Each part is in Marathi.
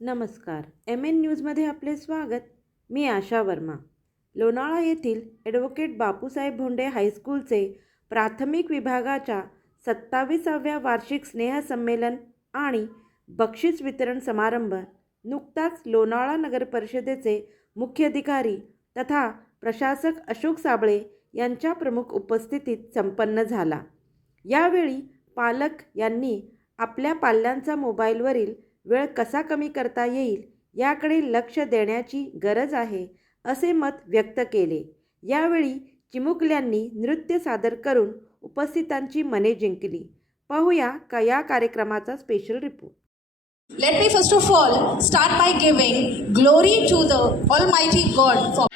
नमस्कार. एम एन न्यूजमध्ये आपले स्वागत. मी आशा वर्मा. लोणाळा येथील ॲडव्होकेट बापूसाहेब भोंडे हायस्कूलचे प्राथमिक विभागाच्या सत्तावीसाव्या वार्षिक स्नेहसंमेलन आणि बक्षीस वितरण समारंभ नुकताच लोणाळा नगर परिषदेचे मुख्याधिकारी तथा प्रशासक अशोक साबळे यांच्या प्रमुख उपस्थितीत संपन्न झाला. यावेळी पालक यांनी आपल्या पाल्यांचा मोबाईलवरील वेळ कसा कमी करता येईल याकडे लक्ष देण्याची गरज आहे असे मत व्यक्त केले. यावेळी चिमुकल्यांनी नृत्य सादर करून उपस्थितांची मने जिंकली. पाहूया का या कार्यक्रमाचा special report Let me first of all start by giving glory to the Almighty God for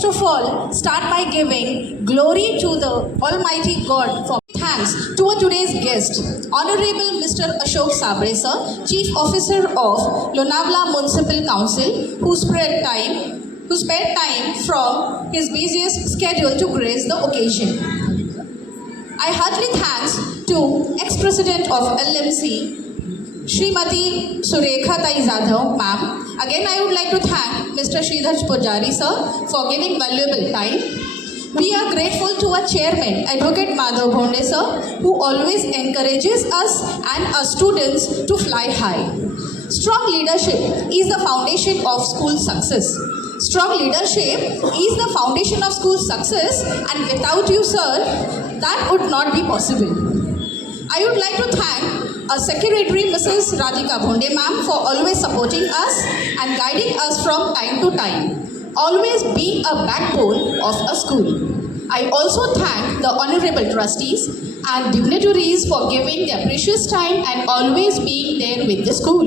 first of all start by giving glory to the Almighty God for thanks to our today's guest, Honorable Mr. Ashok Sabre sir, Chief Officer of Lonavla Municipal Council, who spared time, who spared time from his busiest schedule to grace the occasion. I heartily thanks to ex-president of LMC, Srimati Surekha Tai ma'am. Again, I would like to thank Mr. Sridhar Pujari, sir, for giving valuable time. We are grateful to our chairman, Advocate Madhav Bhonde, sir, who always encourages us and our students to fly high. Strong leadership is the foundation of school success. Strong leadership is the foundation of school success, and without you, sir, that would not be possible. I would like to thank our Secretary Mrs. Radhika Bhonde ma'am for always supporting us and guiding us from time to time, always being a backbone of a school. I also thank the honorable trustees and dignitaries for giving their precious time and always being there with the school.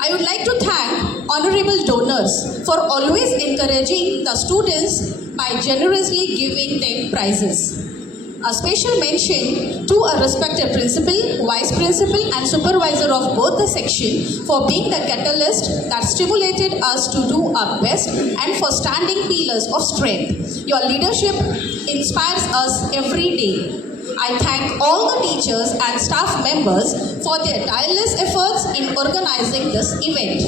I would like to thank honorable donors for always encouraging the students by generously giving them prizes. A special mention to a respected principal, vice principal, and supervisor of both the section for being the catalyst that stimulated us to do our best and for standing pillars of strength. Your leadership inspires us every day. I thank all the teachers and staff members for their tireless efforts in organizing this event.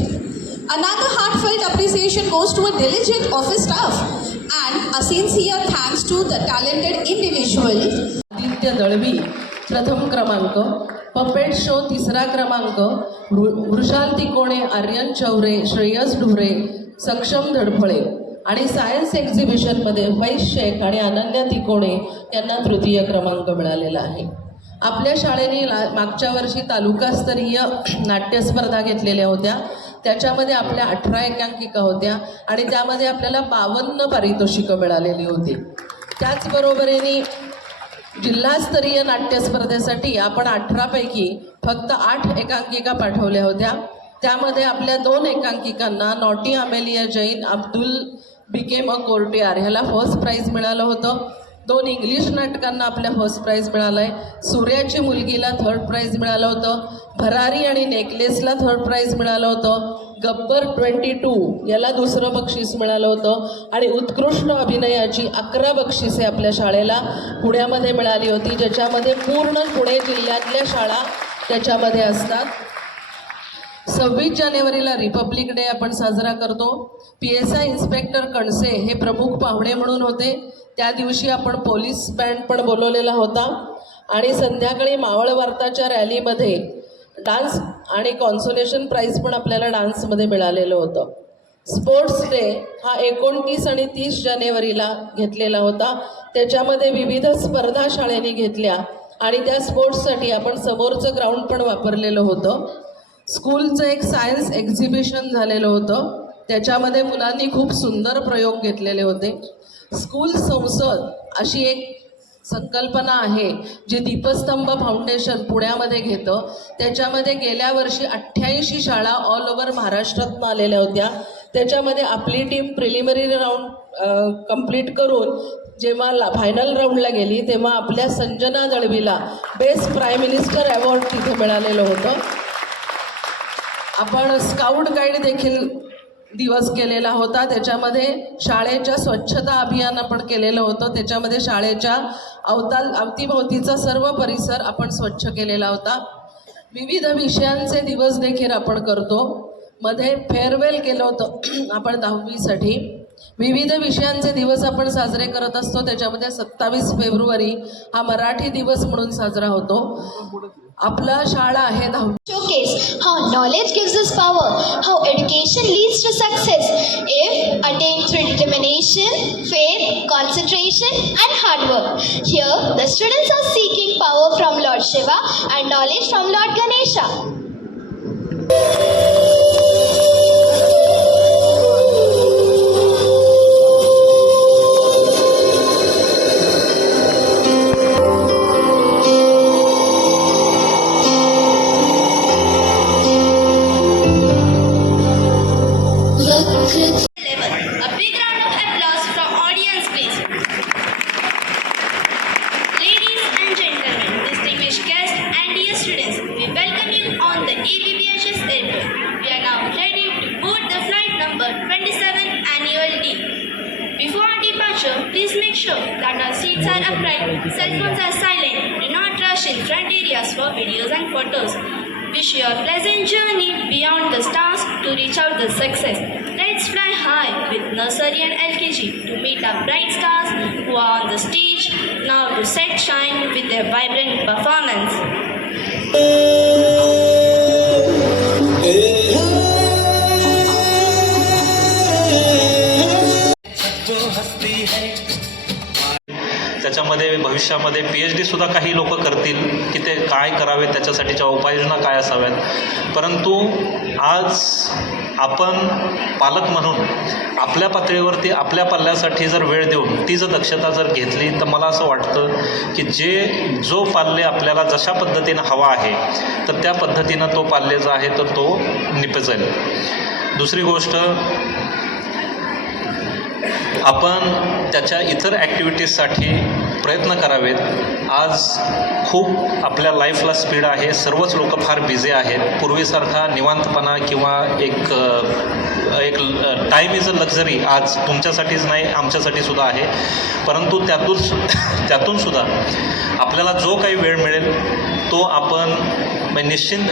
Another heartfelt appreciation goes to a diligent office staff and a sincere thanks to the talented individuals Aditya Dalvi प्रथम क्रमांक पपेट शो तिसरा क्रमांक वृषाल तिकोणे आर्यन चौरे श्रेयस ढुरे सक्षम धडफळे. आणि सायन्स एक्झिबिशनमध्ये वैश शेख आणि अनन्या तिकोणे यांना तृतीय क्रमांक मिळालेला आहे. आपल्या शाळेने ला मागच्या वर्षी तालुकास्तरीय नाट्यस्पर्धा घेतलेल्या होत्या. त्याच्यामध्ये आपल्या अठरा एकांकिका होत्या आणि त्यामध्ये आपल्याला बावन्न पारितोषिकं मिळालेली होती. त्याचबरोबरीने जिल्हास्तरीय नाट्यस्पर्धेसाठी आपण अठरापैकी फक्त आठ एकांकिका पाठवल्या होत्या. त्यामध्ये आपल्या दोन एकांकिकांना naughty Amelia Jane Abdul became a courtier ह्याला फर्स्ट प्राईज मिळालं होतं. दोन इंग्लिश नाटकांना आपल्या फर्स्ट प्राईज मिळाला आहे सूर्याची मुलगीला थर्ड प्राईज मिळालं होतं. भरारी आणि नेकलेसला थर्ड प्राईज मिळालं होतं. गब्बर ट्वेंटी टू याला दुसरं बक्षीस मिळालं होतं. आणि उत्कृष्ट अभिनयाची अकरा बक्षिसे आपल्या शाळेला पुण्यामध्ये मिळाली होती ज्याच्यामध्ये पूर्ण पुणे जिल्ह्यातल्या शाळा त्याच्यामध्ये असतात. सव्वीस जानेवारीला रिपब्लिक डे आपण साजरा करतो. P S I inspector Kanse हे प्रमुख पाहुणे म्हणून होते. त्या दिवशी आपण पोलीस बँड पण बोलवलेला होता. आणि संध्याकाळी मावळ वार्ताच्या रॅलीमध्ये डान्स आणि कॉन्सोलेशन प्राईज पण आपल्याला डान्समध्ये मिळालेलं होतं. स्पोर्ट्स डे हा एकोणतीस आणि तीस जानेवारीला घेतलेला होता. त्याच्यामध्ये विविध स्पर्धा शाळेने घेतल्या आणि त्या स्पोर्ट्ससाठी आपण समोरचं ग्राउंड पण वापरलेलं होतं. स्कूलचं एक सायन्स एक्झिबिशन झालेलं होतं. त्याच्यामध्ये मुलांनी खूप सुंदर प्रयोग घेतलेले होते. स्कूल संसद अशी एक संकल्पना आहे जी दीपस्तंभ फाउंडेशन पुण्यामध्ये घेतं. त्याच्यामध्ये गेल्या वर्षी अठ्ठ्याऐंशी शाळा ऑल ओव्हर महाराष्ट्रातून आलेल्या होत्या. त्याच्यामध्ये आपली टीम प्रिलिमिनरी राऊंड कंप्लीट करून जेव्हा ला फायनल राऊंडला गेली तेव्हा आपल्या संजना दळवीला बेस्ट प्राईम मिनिस्टर अवॉर्ड तिथे मिळालेलं होतं. आपण स्काउट गाईड देखील दिवस केलेला होता. त्याच्यामध्ये शाळेच्या स्वच्छता अभियान आपण केलेलं होतं. त्याच्यामध्ये शाळेच्या अवताल अवतीभोवतीचा सर्व परिसर आपण स्वच्छ केलेला होता. विविध विषयांचे दिवस देखील आपण करतो. मध्ये फेअरवेल केलं होतं आपण दहावीसाठी. विविध विषयांचे दिवस आपण साजरे करत असतो. त्याच्यामध्ये सत्तावीस फेब्रुवारी हा मराठी दिवस म्हणून साजरा होतो. आपला शाळा आहे दहावी showcase how knowledge gives us power, how education leads to success if attained through determination, faith, concentration, and hard work. Here, the students are seeking power from Lord Shiva and knowledge from Lord Ganesha. Our seats are upright, cell phones are silent, do not rush in front areas for videos and photos. Wish you a pleasant journey beyond the stars to reach out the success. Let's fly high with nursery and LKG to meet our bright stars who are on the stage now to set shine with their vibrant performance. त्याच्यामध्ये भविष्यामध्ये पी एच डीसुद्धा काही लोक करतील की ते काय करावे त्याच्यासाठीच्या उपाययोजना काय असाव्यात? परंतु आज आपण पालक म्हणून आपल्या पातळीवरती आपल्या पाल्यासाठी जर वेळ देऊन ती जर दक्षता जर घेतली तर मला असं वाटतं की जे जो पाल्य आपल्याला जशा पद्धतीनं हवा आहे तर त्या पद्धतीनं तो पाल्य जो आहे तर तो निपजेल. दुसरी गोष्ट आपण त्याच्या इतर ॲक्टिव्हिटीजसाठी प्रयत्न करावेत. आज खूप आपल्या लाईफला स्पीड आहे. सर्वच लोक फार बिझी आहेत. पूर्वीसारखा निवांतपणा किंवा एक एक टाईम इज अ लक्झरी आज तुमच्यासाठीच नाही आमच्यासाठी सुद्धा आहे. परंतु त्यातून त्यातून सुद्धा आपल्याला जो काही वेळ मिळेल तो आपण म्हणजे निश्चिंत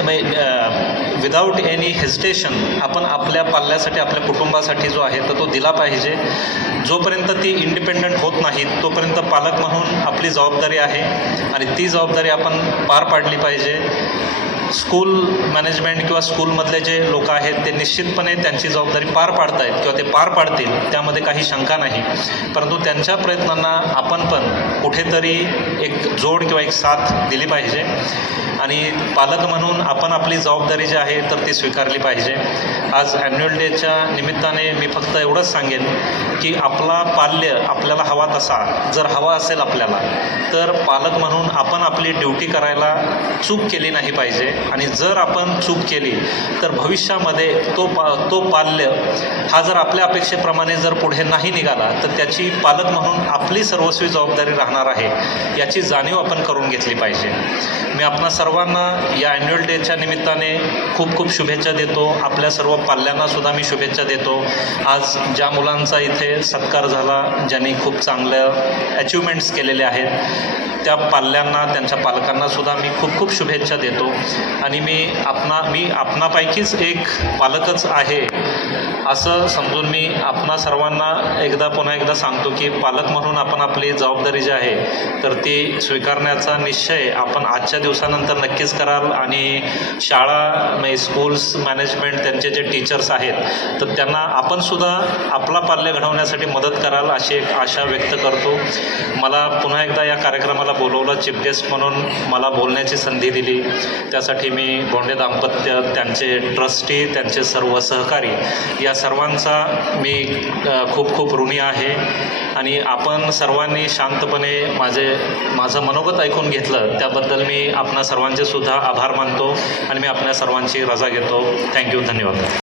विदाऊट एनी हेजिटेशन आपण आपल्या पाल्यासाठी आपल्या कुटुंबासाठी जो आहे तर तो दिला पाहिजे. जोपर्यंत ती इंडिपेंडंट होत नाहीत तोपर्यंत पालक म्हणून आपली जबाबदारी आहे. आणि ती जबाबदारी आपण पार पाडली पाहिजे. स्कूल मॅनेजमेंट किंवा स्कूलमधले जे लोक आहेत ते निश्चितपणे त्यांची जबाबदारी पार पाडत आहेत किंवा ते पार पाडतील त्यामध्ये काही शंका नाही. परंतु त्यांच्या प्रयत्नांना आपण पण कुठेतरी एक जोड किंवा एक साथ दिली पाहिजे. आणि पालक म्हणून आपण आपली जबाबदारी जी आहे तर ती स्वीकारली पाहिजे. आज ॲन्युअल डेच्या निमित्ताने मी फक्त एवढंच सांगेन की आपला पाल्य आपल्याला हवा तसा जर हवा असेल आपल्याला तर पालक म्हणून आपण आपली ड्युटी करायला चूक केली नाही पाहिजे. आणि जर आपण चूक केली तर भविष्यामध्ये तो पा तो पाल्य हा जर आपल्या अपेक्षेप्रमाणे जर पुढे नाही निघाला तर त्याची पालक म्हणून आपली सर्वस्वी जबाबदारी राहणार आहे याची जाणीव आपण करून घेतली पाहिजे. मी आपणा सर्वांना या ॲन्युअल डेच्या निमित्ताने खूप खूप शुभेच्छा देतो. आपल्या सर्व पाल्यांनासुद्धा मी शुभेच्छा देतो. आज ज्या मुलांचा इथे सत्कार झाला ज्यांनी खूप चांगलं अचिव्हमेंट्स केलेले आहेत त्या पाल्यांना त्यांच्या पालकांनासुद्धा मी खूप खूप शुभेच्छा देतो. आणि मी आपणा मी आपणापैकीच एक पालकच आहे असं समजून मी आपणा सर्वांना एकदा पुन्हा एकदा सांगतो की पालक म्हणून आपण आपली जबाबदारी जी आहे तर ती स्वीकारण्याचा निश्चय आपण आजच्या दिवसानंतर नक्कीच कराल आणि शाळा म्हणजे स्कूल्स मॅनेजमेंट त्यांचे जे टीचर्स आहेत तर त्यांना आपणसुद्धा आपला पाल्य घडवण्यासाठी मदत कराल अशी एक आशा व्यक्त करतो. मला पुन्हा एकदा या कार्यक्रमाला बोलवलं चीफ गेस्ट म्हणून मला बोलण्याची संधी दिली. त्यासाठी मी बोंडे दाम्पत्य त्यांचे ट्रस्टी त्यांचे सर्व सहकारी या सर्वांचा मी खूप खूप ऋणी आहे. आणि आपण सर्वांनी शांतपणे माझे माझं मनोगत ऐकून घेतलं त्याबद्दल मी आपणा सर्वांचे सुद्धा आभार मानतो आणि मी आपल्या सर्वांची रजा घेतो. थँक्यू धन्यवाद.